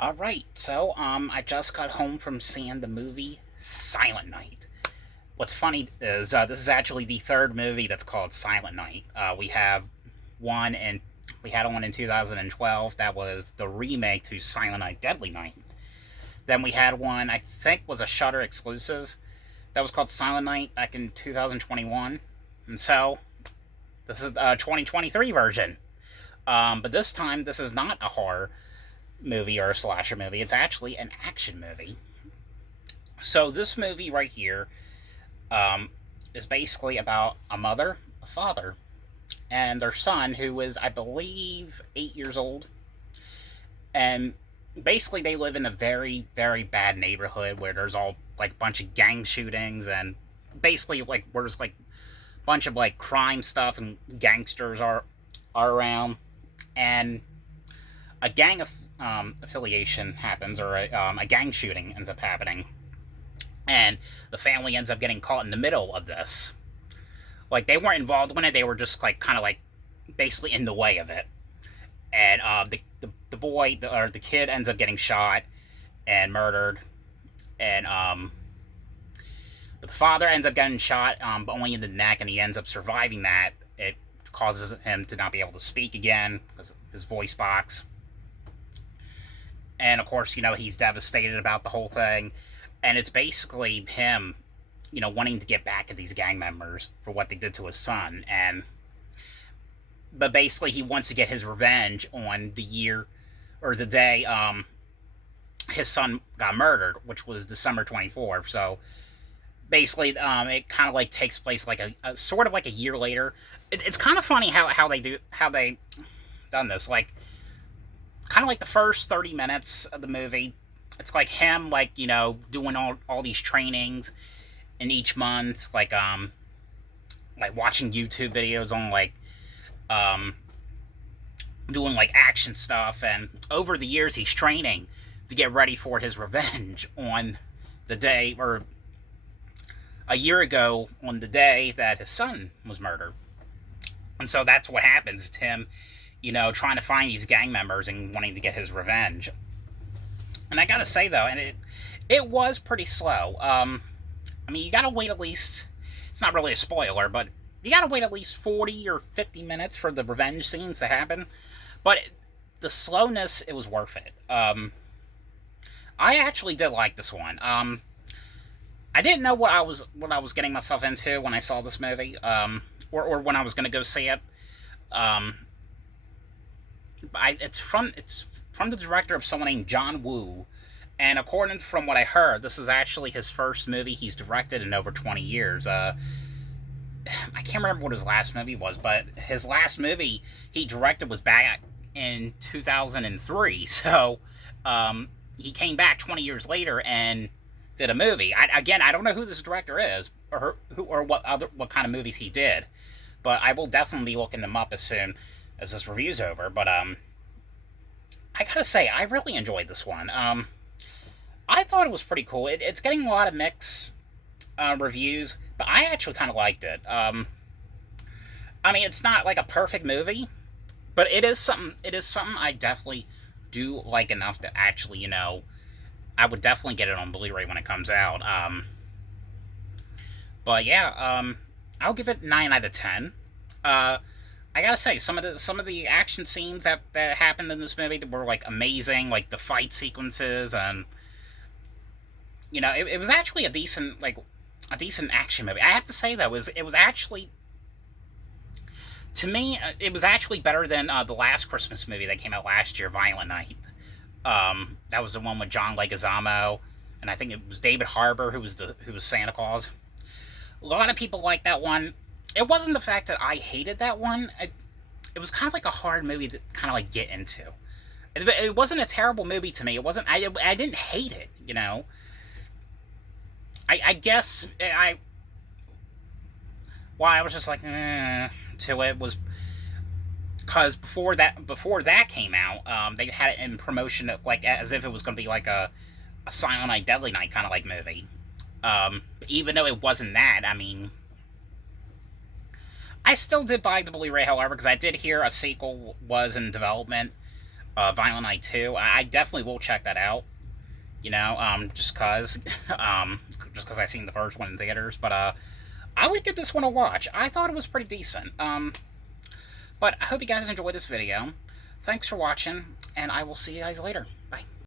All right, so I just got home from seeing the movie Silent Night. What's funny is this is actually the third movie that's called Silent Night. We have one and we had one in 2012 that was the remake to Silent Night Deadly Night. Then we had one I think was a Shudder exclusive that was called Silent Night back in 2021, and so this is a 2023 version. But this time, this is not a horror movie or a slasher movie. It's actually an action movie. So this movie right here um, is basically about a mother, a father, and their son, who is, I believe, 8 years old. And basically, they live in a very, very bad neighborhood where there's all like a bunch of gang shootings and basically like where there's like a bunch of like crime stuff and gangsters are around, and a gang affiliation happens, or a gang shooting ends up happening, and the family ends up getting caught in the middle of this. Like they weren't involved in it; they were just like kind of like basically in the way of it. And the boy or the kid ends up getting shot and murdered, and but the father ends up getting shot, but only in the neck, and he ends up surviving that. It causes him to not be able to speak again because of his voice box. And of course, he's devastated about the whole thing. And it's basically him, wanting to get back at these gang members for what they did to his son. But basically, he wants to get his revenge on the year or the day his son got murdered, which was December 24th. So basically, it kind of like takes place like a sort of like a year later. It's kind of funny how they done this. Like kind of like the first 30 minutes of the movie, it's like him like doing all these trainings in each month, like watching YouTube videos on like um doing like action stuff, and over the years he's training to get ready for his revenge on the day, or a year ago on the day that his son was murdered. And so that's what happens to him, trying to find these gang members and wanting to get his revenge. And I gotta say though, and it was pretty slow. I mean, you gotta wait at least. It's not really a spoiler, but you gotta wait at least 40 or 50 minutes for the revenge scenes to happen. But the slowness, it was worth it. I actually did like this one. I didn't know what I was getting myself into when I saw this movie, or when I was gonna go see it. Um, it's from the director of someone named John Woo, and according from what I heard, this was actually his first movie he's directed in over 20 years. I can't remember what his last movie was, but his last movie he directed was back in 2003. So he came back 20 years later and did a movie. I don't know who this director is, or who, or what kind of movies he did, but I will definitely be looking them up as soon as this review's over. But I gotta say, I really enjoyed this one. I thought it was pretty cool. It's getting a lot of mixed reviews, but I actually kind of liked it. I mean, it's not like a perfect movie, but it is something. It is something I definitely do like enough to actually, I would definitely get it on Blu-ray when it comes out. But yeah, I'll give it 9 out of 10. Uh, I gotta say, some of the action scenes that happened in this movie were like amazing, like the fight sequences, and it was actually a decent action movie. I have to say that it was actually, to me, it was actually better than the last Christmas movie that came out last year, Violent Night. That was the one with John Leguizamo, and I think it was David Harbour who was Santa Claus. A lot of people like that one. It wasn't the fact that I hated that one. It was kind of like a hard movie to kind of like get into. It wasn't a terrible movie to me. It wasn't. I didn't hate it. I guess why I was just like to it was because before that came out, they had it in promotion like as if it was going to be like a Silent Night, Deadly Night kind of like movie. Even though it wasn't that, I mean, I still did buy the Blu-ray, however, because I did hear a sequel was in development. Violent Night 2. I definitely will check that out. You know, just cause I seen the first one in theaters. But I would give this one a watch. I thought it was pretty decent. But I hope you guys enjoyed this video. Thanks for watching, and I will see you guys later. Bye.